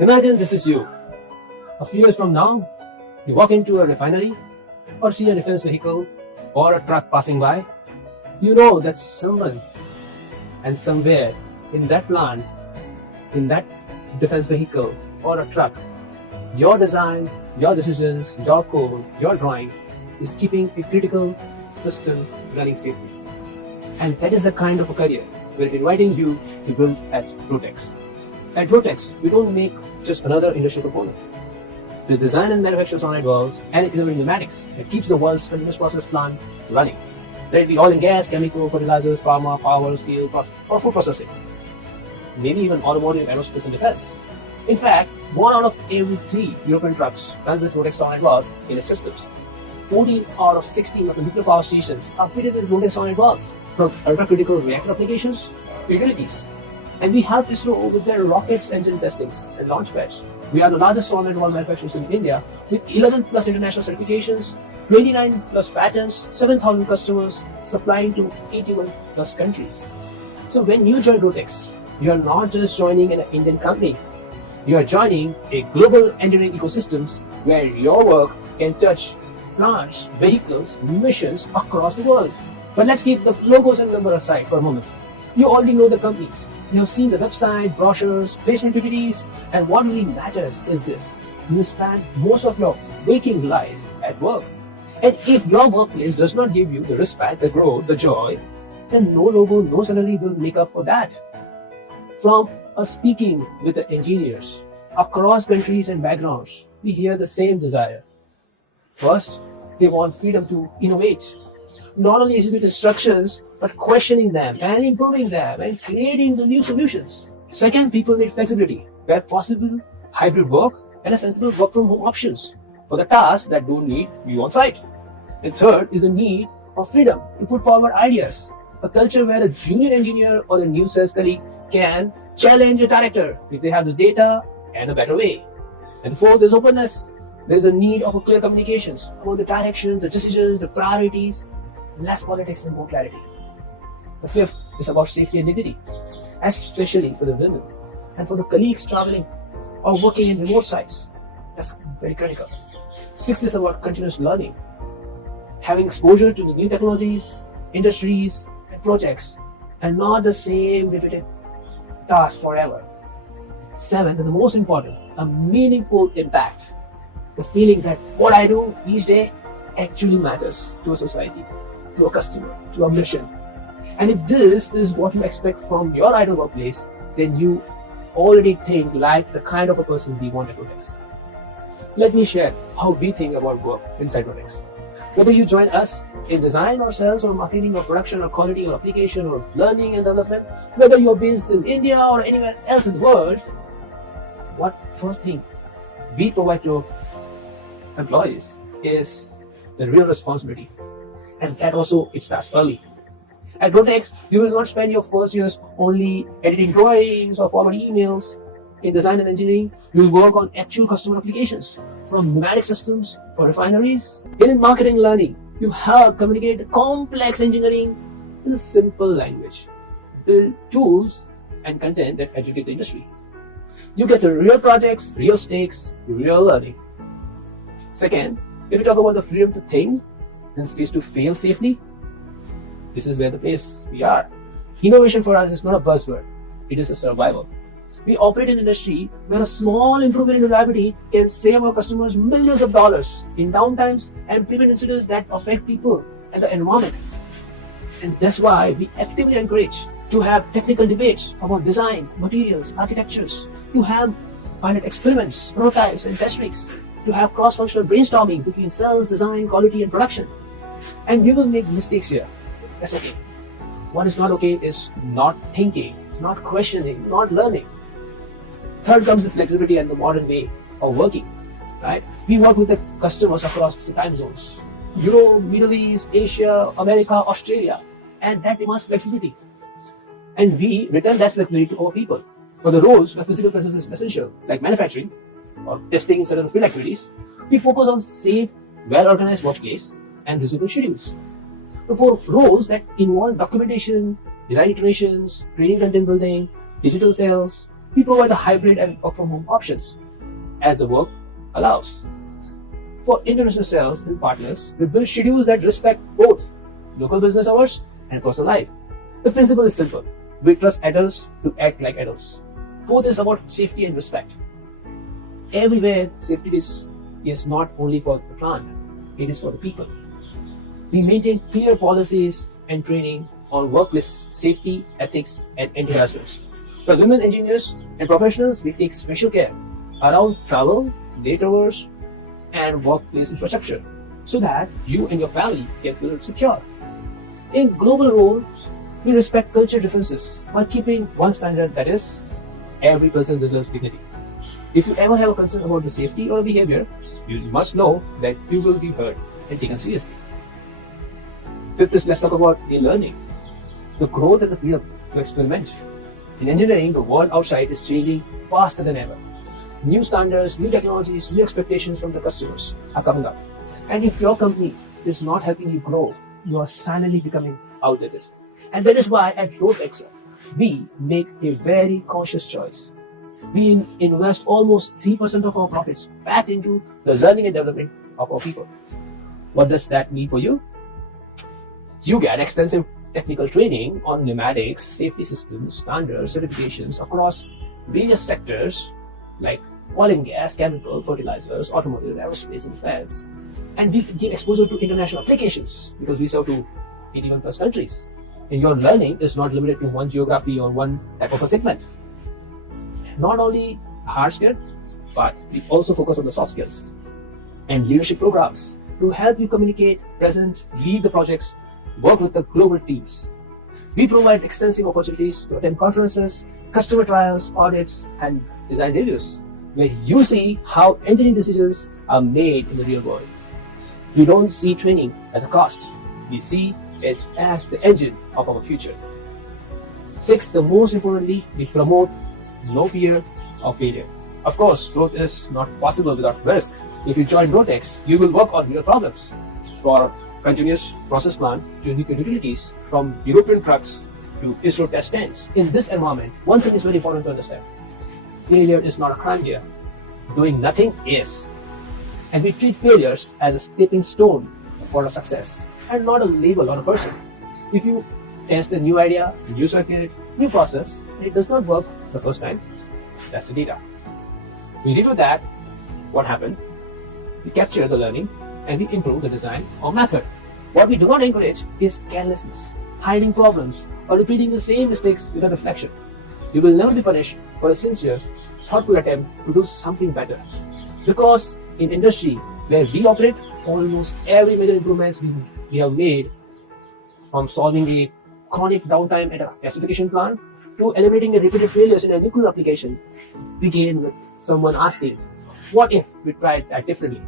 Imagine this is you. A few years from now, you walk into a refinery or see a defense vehicle or a truck passing by. You know that someone and somewhere in that plant, in that defense vehicle or a truck, your design, your decisions, your code, your drawing is keeping a critical system running safely. And that is the kind of a career we're inviting you to build at Rotex. At Rotex, we don't make just another industrial component. We design and manufacture solid valves and equipment pneumatics that keeps the world's continuous process plant running. Let it be oil and gas, chemical, fertilizers, pharma, power, steel, or food processing. Maybe even automotive, aerospace and defense. In fact, 1 out of every 3 European trucks run with Rotex solid valves in its systems. 14 out of 16 of the nuclear power stations are fitted with Rotex solid valves, from ultra-critical reactor applications to utilities. And we help ISRO with their rockets engine testings and launch pads. We are the largest solid valve manufacturers in India with 11 plus international certifications, 29 plus patents, 7,000 customers, supplying to 81 plus countries. So when you join Rotex, you are not just joining an Indian company. You are joining a global engineering ecosystems where your work can touch plants, vehicles, missions across the world. But let's keep the logos and number aside for a moment. You already know the companies. You have seen the website, brochures, placement PPTs, and what really matters is this. You spend most of your waking life at work. And if your workplace does not give you the respect, the growth, the joy, then no logo, no salary will make up for that. From speaking with the engineers across countries and backgrounds, we hear the same desire. First, they want freedom to innovate. Not only execute instructions, but questioning them and improving them and creating the new solutions. Second, people need flexibility, where possible, hybrid work and a sensible work from home options for the tasks that don't need you on site. And third is the need of freedom to put forward ideas, a culture where a junior engineer or a new sales colleague can challenge a director if they have the data and a better way. And fourth is openness. There is a need of a clear communications about the directions, the decisions, the priorities, less politics and more clarity. The fifth is about safety and dignity, especially for the women and for the colleagues traveling or working in remote sites. That's very critical. Sixth is about continuous learning, having exposure to the new technologies, industries, and projects, and not the same repeated tasks forever. Seventh, and the most important, a meaningful impact. The feeling that what I do each day actually matters to a society, to a customer, to a mission. And if this is what you expect from your ideal workplace, then you already think like the kind of a person we want at Rotex. Let me share how we think about work inside Rotex. Whether you join us in design or sales or marketing or production or quality or application or learning and development, whether you're based in India or anywhere else in the world, what first thing we provide to employees is the real responsibility. And that also, it starts early. At Rotex, you will not spend your first years only editing drawings or forward emails. In design and engineering, you will work on actual customer applications, from pneumatic systems for refineries. In marketing learning, you help communicate complex engineering in a simple language, build tools and content that educate the industry. You get the real projects, real stakes, real learning. Second, if we talk about the freedom to think and space to fail safely, this is where the place we are. Innovation for us is not a buzzword, it is a survival. We operate in an industry where a small improvement in reliability can save our customers millions of dollars in downtimes and prevent incidents that affect people and the environment. And that's why we actively encourage to have technical debates about design, materials, architectures, to have pilot experiments, prototypes and test rigs, to have cross-functional brainstorming between sales, design, quality and production. And we will make mistakes here. That's okay. What is not okay is not thinking, not questioning, not learning. Third comes the flexibility and the modern way of working, right? We work with the customers across the time zones. Europe, Middle East, Asia, America, Australia, and that demands flexibility. And we return that flexibility to our people. For the roles where physical presence is essential, like manufacturing or testing certain field activities, we focus on safe, well-organized workplace and visible schedules. But for roles that involve documentation, design iterations, training content building, digital sales, we provide a hybrid and work from home options as the work allows. For international sales and partners, we build schedules that respect both local business hours and personal life. The principle is simple. We trust adults to act like adults. Fourth is about safety and respect. Everywhere, safety is not only for the plant, it is for the people. We maintain clear policies and training on workplace safety, ethics, and anti-harassment. For women engineers and professionals, we take special care around travel, late hours, and workplace infrastructure so that you and your family can feel secure. In global roles, we respect cultural differences while keeping one standard, that is, every person deserves dignity. If you ever have a concern about the safety or behavior, you must know that you will be heard and taken seriously. Fifth is, let's talk about the learning, the growth and the freedom to experiment. In engineering, the world outside is changing faster than ever. New standards, new technologies, new expectations from the customers are coming up. And if your company is not helping you grow, you are silently becoming outdated. And that is why at Rotex, we make a very conscious choice. We invest almost 3% of our profits back into the learning and development of our people. What does that mean for you? You get extensive technical training on pneumatics, safety systems, standards, certifications across various sectors like oil and gas, chemical, fertilizers, automotive, aerospace, and defense. And we get exposure to international applications because we serve to 81 plus countries. And your learning is not limited to one geography or one type of a segment. Not only hard skills, but we also focus on the soft skills and leadership programs to help you communicate, present, lead the projects, work with the global teams. We provide extensive opportunities to attend conferences, customer trials, audits, and design reviews, where you see how engineering decisions are made in the real world. We don't see training as a cost. We see it as the engine of our future. Sixth, the most importantly, we promote no fear of failure. Of course, growth is not possible without risk. If you join Rotex, you will work on real problems. For continuous process plant to utilities, from European trucks to ISRO test stands. In this environment, one thing is very important to understand. Failure is not a crime here. Doing nothing is. And we treat failures as a stepping stone for our success and not a label on a person. If you test a new idea, new circuit, new process, and it does not work the first time, that's the data. We review that, what happened, we capture the learning, and we improve the design or method. What we do not encourage is carelessness, hiding problems, or repeating the same mistakes without reflection. You will never be punished for a sincere, thoughtful attempt to do something better. Because in industry where we operate, almost every major improvements we have made, from solving a chronic downtime at a gasification plant to eliminating a repeated failures in a nuclear application, begin with someone asking, what if we tried that differently?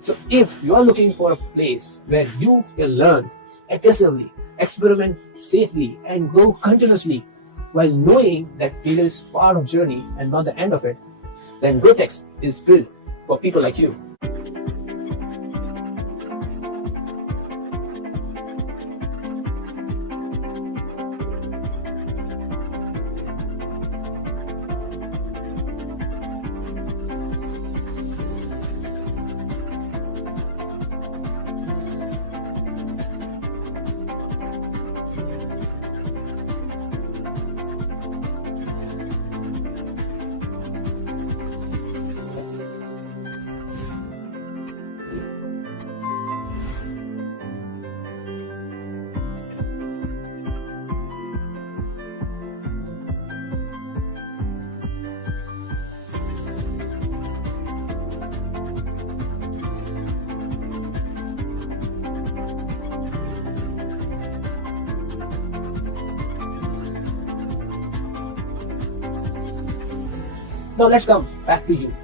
So if you are looking for a place where you can learn aggressively, experiment safely, and grow continuously while knowing that failure is part of the journey and not the end of it, then Rotex is built for people like you. Now let's come back to you.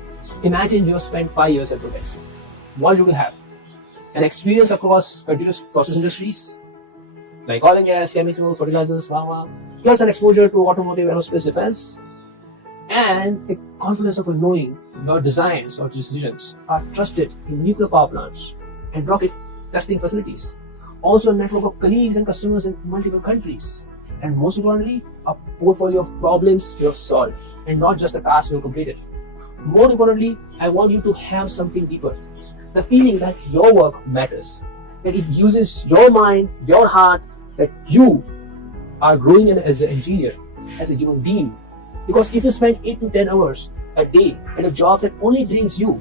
Imagine you spent 5 years at Rotex. What you will have? An experience across continuous process industries like oil and gas, chemical, fertilizers, pharma, plus an exposure to automotive, aerospace, defense, and a confidence of knowing your designs or decisions are trusted in nuclear power plants and rocket testing facilities. Also a network of colleagues and customers in multiple countries. And most importantly, a portfolio of problems you have solved and not just the task you completed. More importantly, I want you to have something deeper. The feeling that your work matters, that it uses your mind, your heart, that you are growing as an engineer, as a human being. Because if you spend 8 to 10 hours a day at a job that only drains you,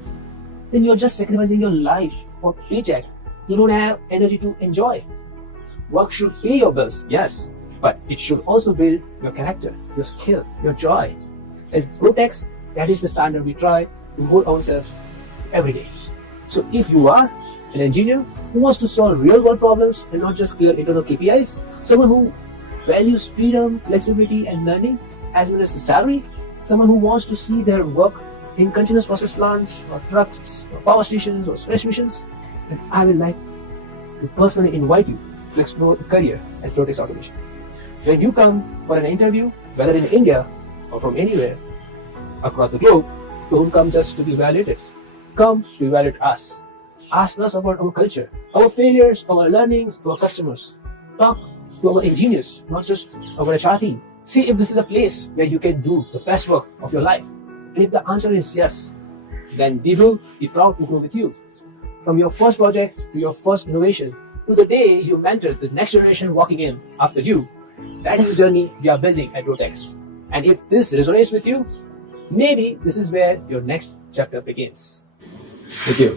then you're just sacrificing your life for paycheck. You don't have energy to enjoy. Work should pay your bills, yes, but it should also build your character, your skill, your joy. At Rotex, that is the standard we try to hold ourselves every day. So if you are an engineer who wants to solve real world problems and not just clear internal KPIs, someone who values freedom, flexibility and learning as well as the salary, someone who wants to see their work in continuous process plants or trucks or power stations or space missions, then I would like to personally invite you to explore a career at Rotex Automation. When you come for an interview, whether in India or from anywhere across the globe, don't come just to be evaluated. Come to evaluate us. Ask us about our culture, our failures, our learnings, our customers. Talk to our engineers, not just our HR team. See if this is a place where you can do the best work of your life. And if the answer is yes, then we will be proud to grow with you. From your first project to your first innovation, to the day you mentor the next generation walking in after you, that is the journey we are building at Rotex. And if this resonates with you, maybe this is where your next chapter begins. Thank you.